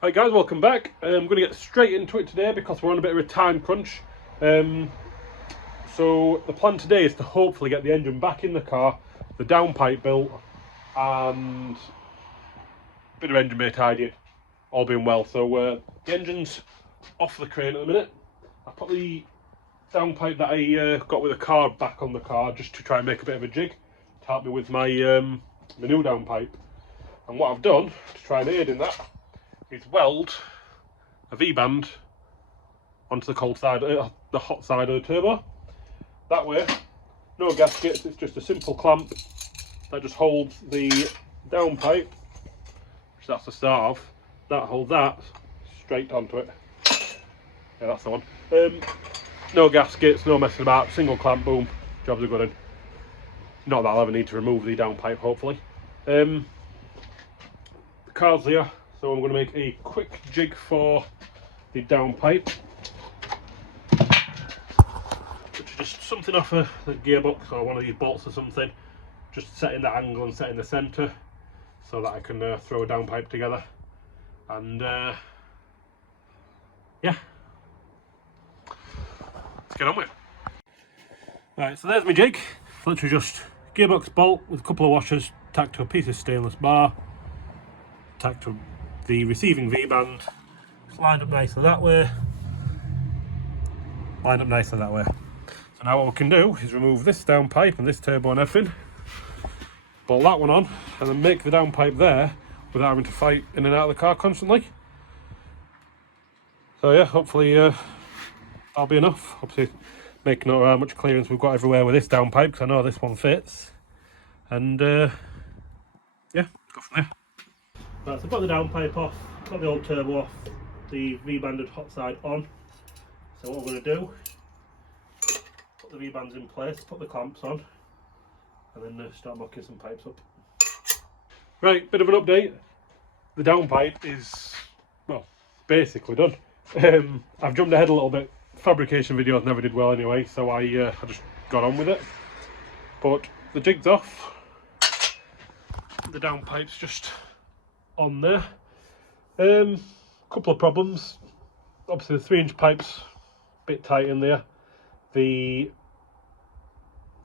Hi guys, welcome back. I'm going to get straight into it today because we're on a bit of a time crunch. So the plan today is to hopefully get the engine back in the car, the downpipe built, and a bit of engine bay tidying, all being well. So the engine's off the crane at the minute. I put the downpipe that I got with the car back on the car just to try and make a bit of a jig to help me with my, my new downpipe. And what I've done to try and aid in that is weld a V-band onto the cold side, the hot side of the turbo. That way, no gaskets, it's just a simple clamp that just holds the downpipe, which that's the start of, that holds that straight onto it. Yeah, that's the one. No gaskets, no messing about, single clamp, boom, jobs are good in. Not that I'll ever need to remove the downpipe, hopefully. The car's here. So I'm going to make a quick jig for the downpipe, which is just something off the gearbox or one of these bolts or something, just setting the angle and setting the centre so that I can throw a downpipe together. And yeah, let's get on with it. Right, so there's my jig. Literally just gearbox bolt with a couple of washers tacked to a piece of stainless bar, tacked to the receiving V-band, lined up nicely that way, lined up nicely that way. So now what we can do is remove this downpipe and this turbo and everything, bolt that one on, and then make the downpipe there without having to fight in and out of the car constantly. So yeah, hopefully that'll be enough. Obviously make note of how much clearance we've got everywhere with this downpipe, because I know this one fits. And yeah, go from there. Right, so I've got the downpipe off, got the old turbo off, the V-banded hot side on. So what I'm going to do, put the V-bands in place, put the clamps on, and then start mocking some pipes up. Right, bit of an update. The downpipe is, well, basically done. I've jumped ahead a little bit. Fabrication videos never did well anyway, so I just got on with it. But the jig's off. The downpipe's just on there. Couple of problems. Obviously the 3-inch pipe's a bit tight in there.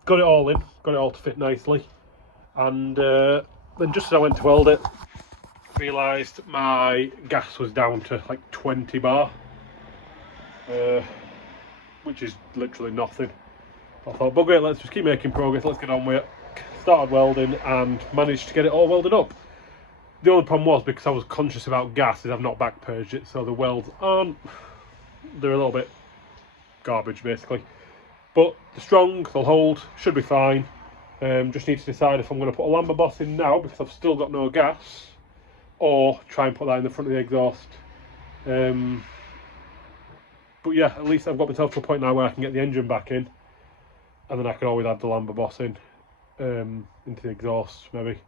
Got it all in, got it all to fit nicely, and then just as I went to weld it, realised my gas was down to like 20 bar, which is literally nothing. I thought, bugger it, let's just keep making progress, let's get on with it. Started welding and managed to get it all welded up. The only problem was, because I was conscious about gas, is I've not back purged it, so the welds aren't, they're a little bit garbage basically. But they're strong, they'll hold, should be fine. Just need to decide if I'm going to put a Lambda Boss in now, because I've still got no gas, or try and put that in the front of the exhaust. But yeah, at least I've got myself to a point now where I can get the engine back in, and then I can always add the Lambda Boss in into the exhaust maybe.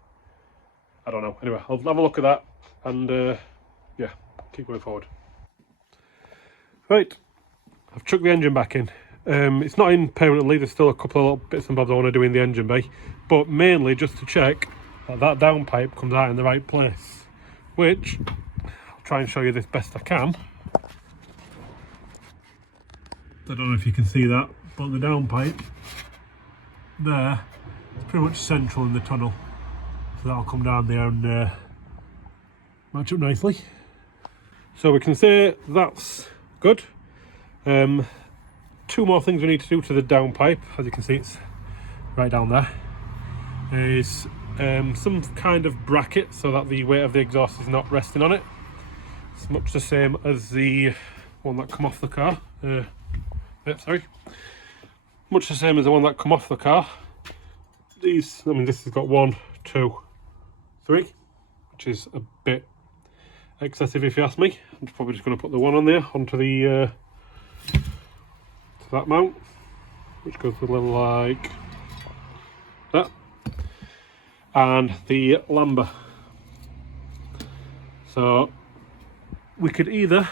I don't know. Anyway, I'll have a look at that, and yeah, keep going forward. Right, I've chucked the engine back in. It's not in permanently, there's still a couple of little bits and bobs I want to do in the engine bay, but mainly just to check that that downpipe comes out in the right place, which I'll try and show you this best I can. I don't know if you can see that, but the downpipe there is pretty much central in the tunnel. So that'll come down there and match up nicely. So we can say that's good. Two more things we need to do to the downpipe. As you can see, it's right down there. Is some kind of bracket so that the weight of the exhaust is not resting on it. It's much the same as the one that come off the car. Much the same as the one that come off the car. These, I mean, this has got 1, 2, 3, which is a bit excessive if you ask me. I'm probably just going to put the one on there onto the to that mount, which goes a little like that, and the Lambda. So we could either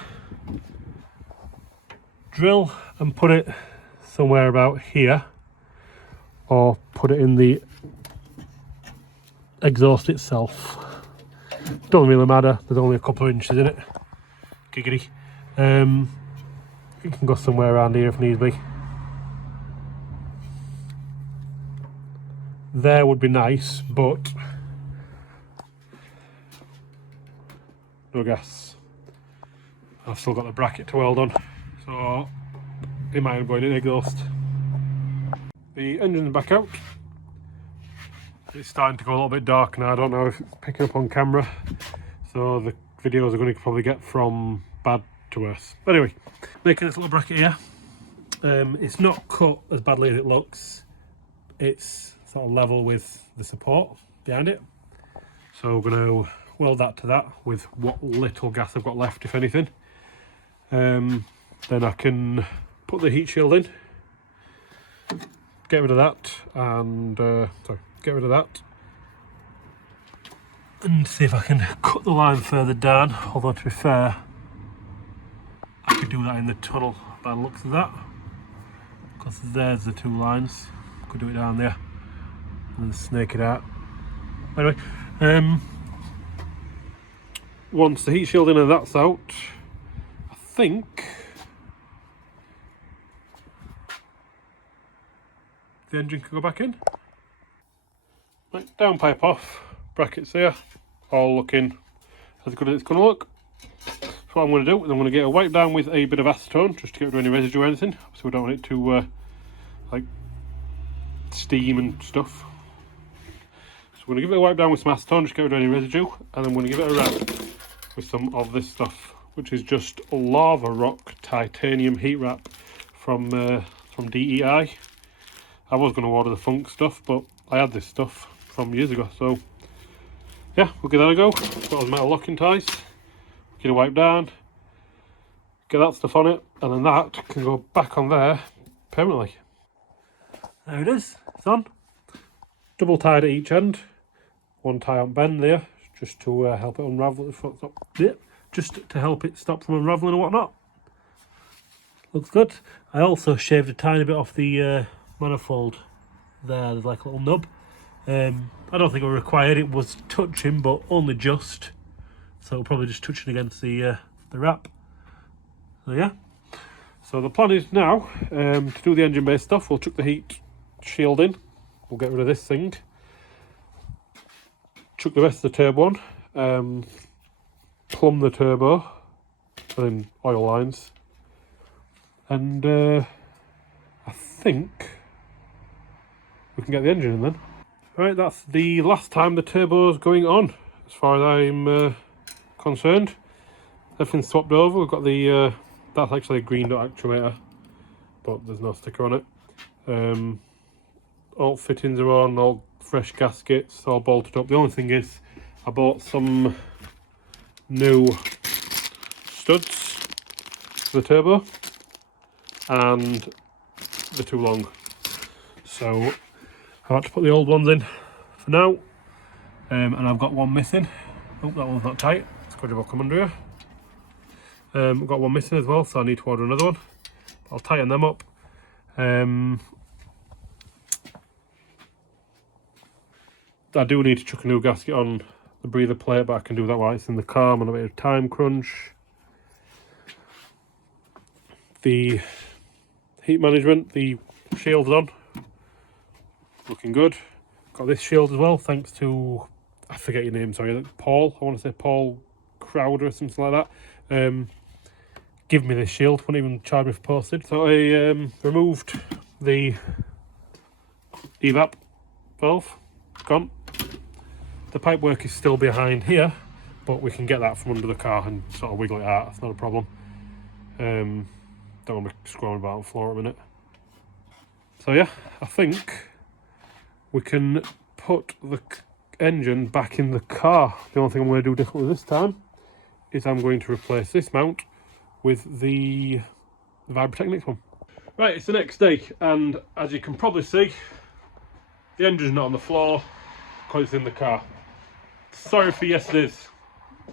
drill and put it somewhere about here, or put it in the exhaust itself. Doesn't really matter, there's only a couple of inches in it. giggity. You can go somewhere around here if needs be. There would be nice, but no gas. I've still got the bracket to weld on, so it might end up going in exhaust. The engine's back out. It's starting to go a little bit dark now. I don't know if it's picking up on camera, so the videos are going to probably get from bad to worse. But anyway, making this little bracket here. It's not cut as badly as it looks. It's sort of level with the support behind it. So we're going to weld that to that with what little gas I've got left, if anything. Then I can put the heat shield in, get rid of that, and get rid of that, and see if I can cut the line further down. Although to be fair, I could do that in the tunnel by the looks of that, because there's the 2 lines. Could do it down there and then snake it out. Anyway, once the heat shielding and that's out, I think the engine can go back in. Right, downpipe off, brackets there, all looking as good as it's going to look. So what I'm going to do is I'm going to get a wipe down with a bit of acetone just to get rid of any residue or anything, so we don't want it to like steam and stuff. So we're going to give it a wipe down with some acetone, just get rid of any residue, and then I'm going to give it a wrap with some of this stuff, which is just lava rock titanium heat wrap from DEI. I was going to order the Funk stuff, but I had this stuff from years ago, so yeah, we'll give that a go. Got those metal locking ties, get it wiped down, get that stuff on it, and then that can go back on there permanently. There it is, it's on. Double tied at each end, 1 tie on bend there, just to help it unravel, just to help it stop from unraveling and whatnot. Looks good. I also shaved a tiny bit off the manifold there. There's like a little nub. I don't think it was required. It was touching, but only just. So it'll probably just touching against the wrap. So yeah. So the plan is now to do the engine based stuff. We'll chuck the heat shield in. We'll get rid of this thing. Chuck the rest of the turbo on. Plumb the turbo. And then oil lines. And I think we can get the engine in then. Right, that's the last time the turbo's going on, as far as I'm concerned. Everything's swapped over. We've got the that's actually a green dot actuator, but there's no sticker on it. All fittings are on, all fresh gaskets, all bolted up. The only thing is, I bought some new studs for the turbo, and they're too long, so I've had to put the old ones in for now, and I've got one missing. Oh, that one's not tight. It's got to come under here. I've got one missing as well, so I need to order another one. I'll tighten them up. I do need to chuck a new gasket on the breather plate, but I can do that while it's in the car. I'm on a bit of time crunch. The heat management, the shield's on, looking good. Got this shield as well, thanks to, I forget your name, sorry, Paul, I want to say Paul Crowder or something like that. Give me this shield, wouldn't even charge me for postage. So I removed the evap valve, it's gone. The pipe work is still behind here, but we can get that from under the car and sort of wiggle it out, that's not a problem. Don't want to be scrolling about on the floor at a minute. So yeah, I think we can put the engine back in the car. The only thing I'm going to do differently this time is I'm going to replace this mount with the Fabricating one. Right, it's the next day, and as you can probably see, the engine's not on the floor because it's in the car. Sorry for yesterday's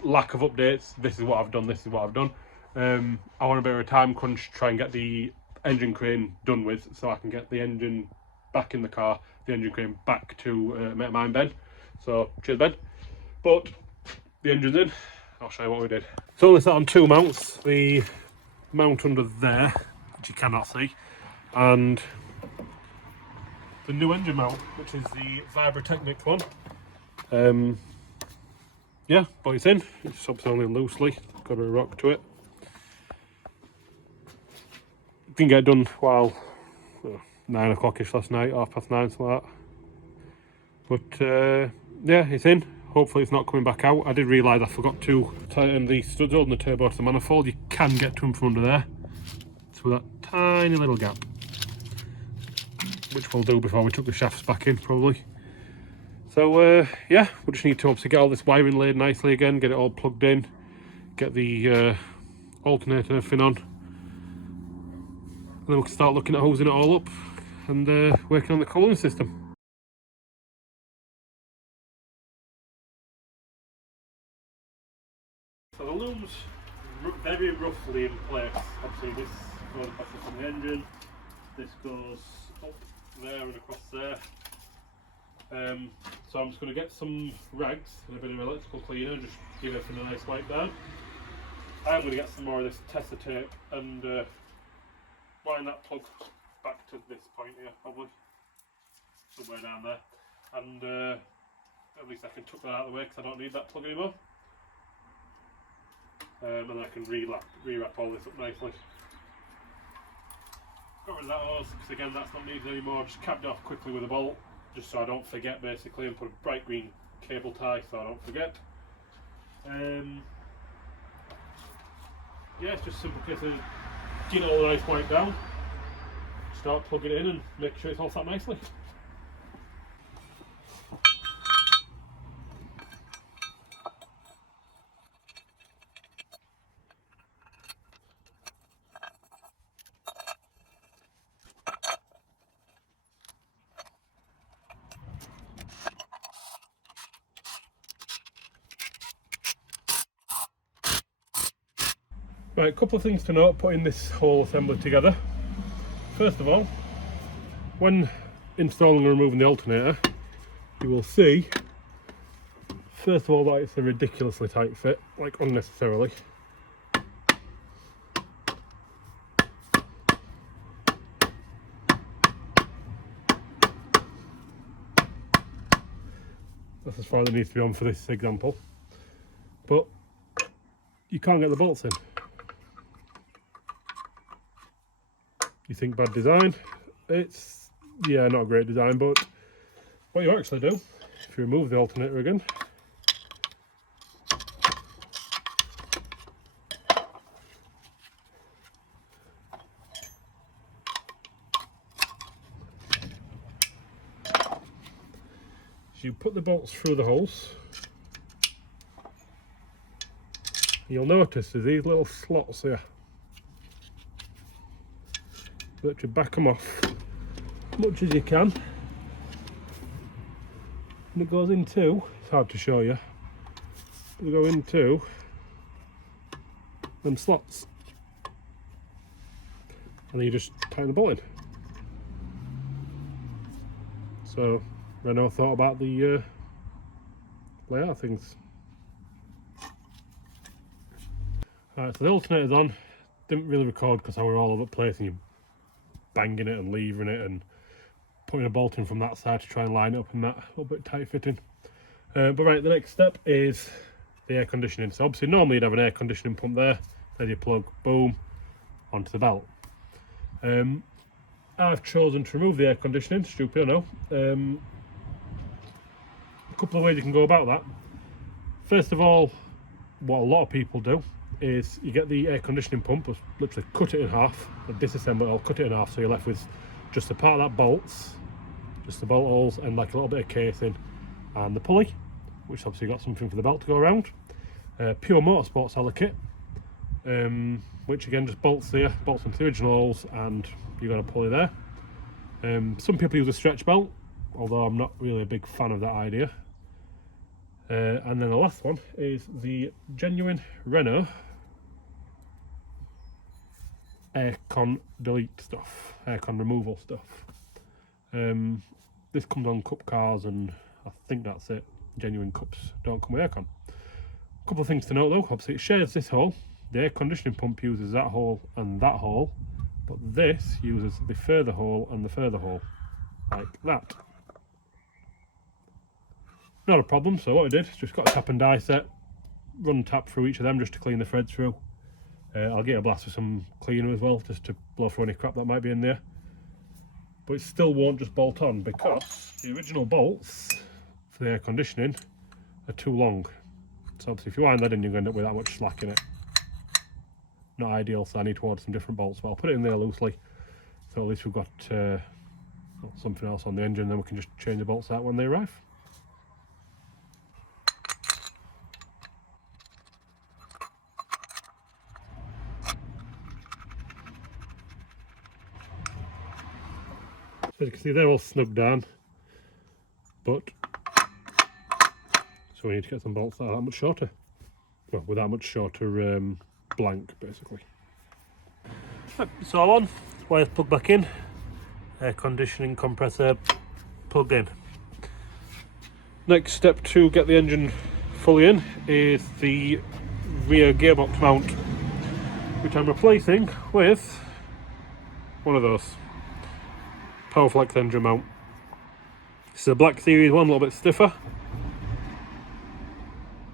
lack of updates. This is what I've done, this is what I've done. I want a bit of a time crunch to try and get the engine crane done with, so I can get the engine back in the car, the engine crane back to mine Ben. So cheers Ben. But the engine's in, I'll show you what we did. So only sat on two mounts, the mount under there, which you cannot see, and the new engine mount, which is the Fabricating one. Yeah, but it's in. It's obviously only loosely, got a rock to it. Didn't get it done while 9 o'clock-ish last night, 9:30, something like that. But yeah, it's in. Hopefully it's not coming back out. I did realise I forgot to tighten the studs holding the turbo to the manifold. You can get to them from under there. So that tiny little gap, which we'll do before we took the shafts back in, probably. So yeah, we just need to obviously get all this wiring laid nicely again, get it all plugged in, get the alternator and everything on. And then we can start looking at hosing it all up and working on the cooling system. So the loom's very roughly in place. Obviously this goes back from the engine, this goes up there and across there. So I'm just going to get some rags and a bit of electrical cleaner and just give it a nice wipe down. I'm going to get some more of this tester tape and wind that plug back to this point here, probably somewhere down there, and at least I can tuck that out of the way because I don't need that plug anymore. And then I can rewrap all this up nicely. Got rid of that hose because again that's not needed anymore. Just capped it off quickly with a bolt just so I don't forget basically, and put a bright green cable tie so I don't forget. Yeah, it's just a simple case of getting it all nice wipe down, start plugging it in and make sure it's all sat nicely. Right, a couple of things to note putting this whole assembly together. First of all, when installing and removing the alternator, you will see, first of all, that it's a ridiculously tight fit, like unnecessarily. That's as far as it needs to be on for this example. But you can't get the bolts in. You think bad design? It's, yeah, not a great design, but what you actually do, if you remove the alternator again, you put the bolts through the holes. You'll notice there's these little slots here. Literally back them off as much as you can, and it goes into, it's hard to show you, but they go into them slots, and then you just tighten the bolt in. So Renault thought about the layout of things. Alright, so the alternator's on. Didn't really record because I were all over the place and you banging it and leaving it and putting a bolt in from that side to try and line it up and that a little bit tight fitting. But right, the next step is the air conditioning. So obviously normally you'd have an air conditioning pump there, there's your plug, boom, onto the belt. I've chosen to remove the air conditioning, stupid I know. A couple of ways you can go about that. First of all, what a lot of people do is you get the air conditioning pump, literally cut it in half, and disassemble it all, cut it in half, so you're left with just the part that bolts, just the bolt holes and like a little bit of casing and the pulley, which obviously got something for the belt to go around. Pure Motorsport seller kit, which again just bolts there, bolts into the original holes, and you've got a pulley there. Some people use a stretch belt, although I'm not really a big fan of that idea. And then the last one is the genuine Renault aircon delete stuff, aircon removal stuff. This comes on cup cars and I think that's it. Genuine cups don't come with aircon. A couple of things to note though, obviously it shares this hole. The air conditioning pump uses that hole and that hole, but this uses the further hole and the further hole, like that. Not a problem, so what I did is just got a tap and die set, run tap through each of them just to clean the thread through. I'll get a blast with some cleaner as well, just to blow through any crap that might be in there. But it still won't just bolt on because the original bolts for the air conditioning are too long. So obviously if you wind that in, you're going to end up with that much slack in it. Not ideal, so I need to order some different bolts, but I'll put it in there loosely, so at least we've got something else on the engine, then we can just change the bolts out when they arrive. As you can see, they're all snugged down, but so we need to get some bolts that are that much shorter. Well, with that much shorter blank, basically. Right, it's all on, wires plugged back in, air conditioning compressor plugged in. Next step to get the engine fully in is the rear gearbox mount, which I'm replacing with one of those Powerflex engine mount. This is a Black Series one, a little bit stiffer.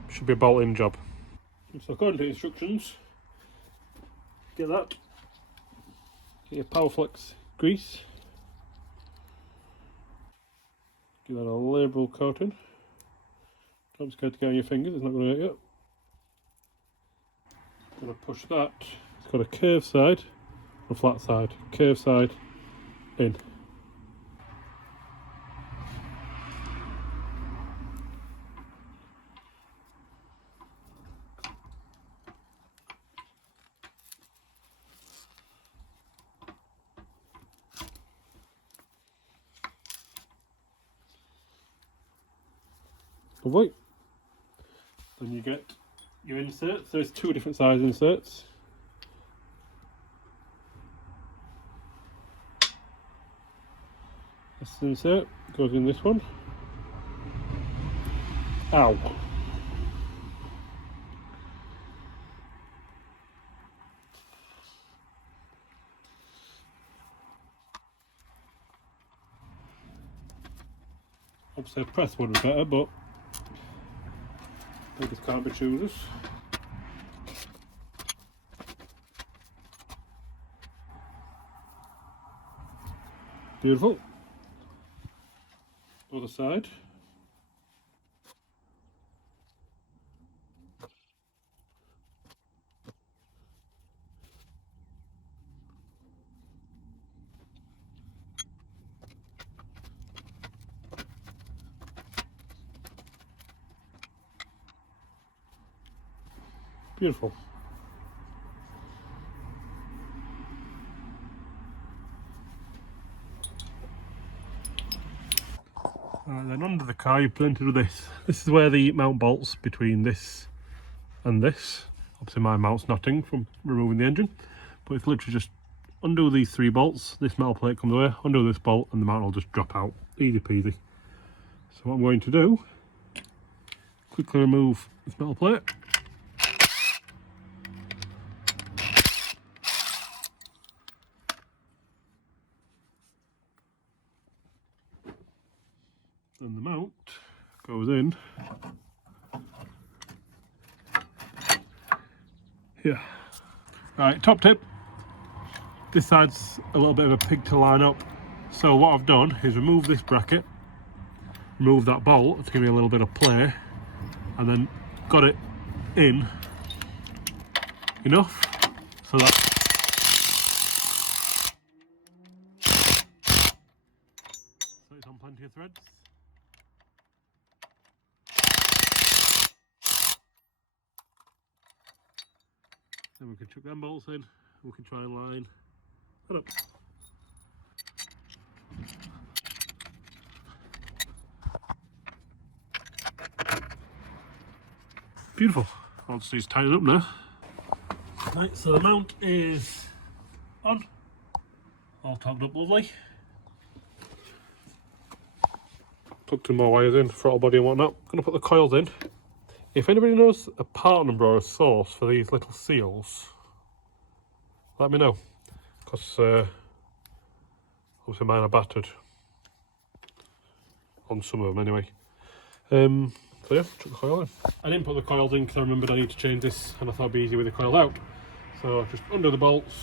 Should be a bolt-in job. So according to the instructions, get that. Get your Powerflex grease. Give that a liberal coating. Don't be scared to get on your fingers, it's not going to hurt you. Going to push that. It's got a curved side and a flat side. Curved side in. Lovely. Then you get your inserts. There's two different size inserts. This insert goes in this one. Ow. Obviously a press would be better, but beggars can't be choosers. Beautiful. Other side. Beautiful. Alright, then under the car you put into this. This is where the mount bolts between this and this. Obviously my mount's knotting from removing the engine, but it's literally just undo these three bolts, this metal plate comes away, undo this bolt and the mount will just drop out. Easy peasy. So what I'm going to do, quickly remove this metal plate. Then the mount goes in here. Right, top tip, this side's a little bit of a pig to line up, so what I've done is remove this bracket, remove that bolt to give me a little bit of play, and then got it in enough so that it's on plenty of threads. Then we can chuck them bolts in, we can try and line it up. Beautiful. I'll just need to tighten it up now. Right, so the mount is on, all tagged up lovely. Plugged some more wires in, throttle body and whatnot. Gonna put the coils in If anybody knows a part number or a source for these little seals, let me know, because obviously mine are battered on some of them anyway. So yeah, chuck the coil in. I didn't put the coils in because I remembered I need to change this and I thought it'd be easy with the coil out. So just undo the bolts,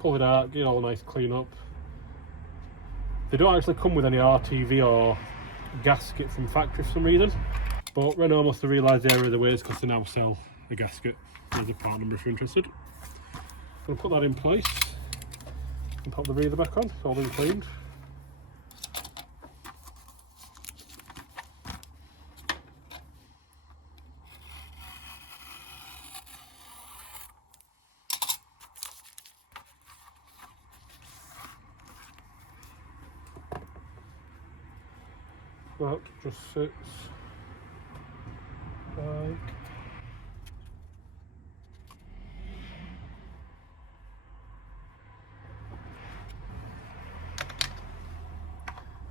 pull it out, get it all nice clean up. They don't actually come with any RTV or gasket from factory for some reason, but Renault must have realised the error of the ways because they now sell the gasket. There's a part number if you're interested. I'm going to put that in place and pop the breather back on. It's all been cleaned. That just sits like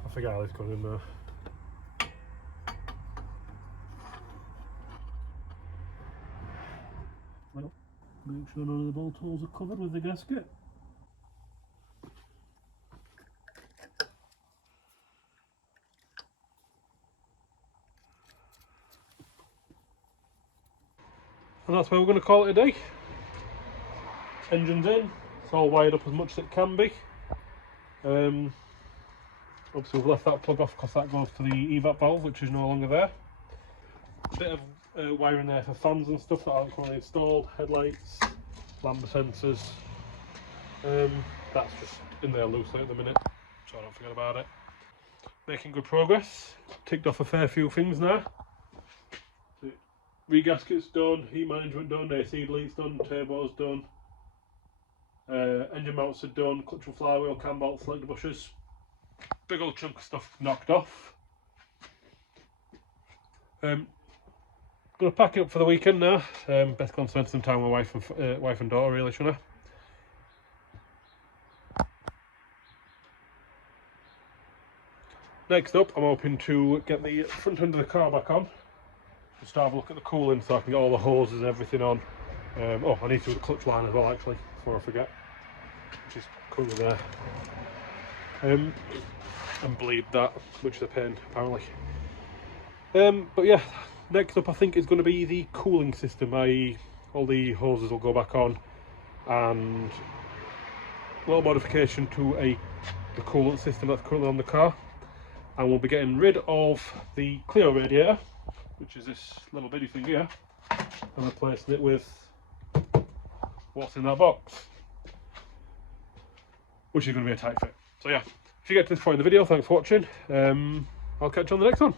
I forget how this goes in there. Well, make sure none of the bolt holes are covered with the gasket. And that's where we're going to call it a day. Engine's in, it's all wired up as much as it can be. Obviously we've left that plug off because that goes to the evap valve, which is no longer there. A bit of wiring there for fans and stuff that aren't currently installed, headlights, lambda sensors. That's just in there loosely at the minute, so I don't forget about it. Making good progress, ticked off a fair few things now. Regasket's done, heat management done, AC leads done, turbo's done, engine mounts are done, clutch and flywheel, cam bolts, selector bushes. Big old chunk of stuff knocked off. Gonna pack it up for the weekend now. Best go and spend some time with wife and daughter really, shouldn't I? Next up, I'm hoping to get the front end of the car back on. Just have a look at the cooling so I can get all the hoses and everything on. Oh, I need to do the clutch line as well actually, before I forget, which is currently there. And bleed that, which is a pain apparently. But yeah, next up I think is going to be the cooling system, i.e. all the hoses will go back on and a little modification to the coolant system that's currently on the car. And we'll be getting rid of the Clio radiator, which is this little bitty thing here, and replacing it with what's in that box, which is going to be a tight fit. So yeah, if you get to this point in the video, thanks for watching. I'll catch you on the next one.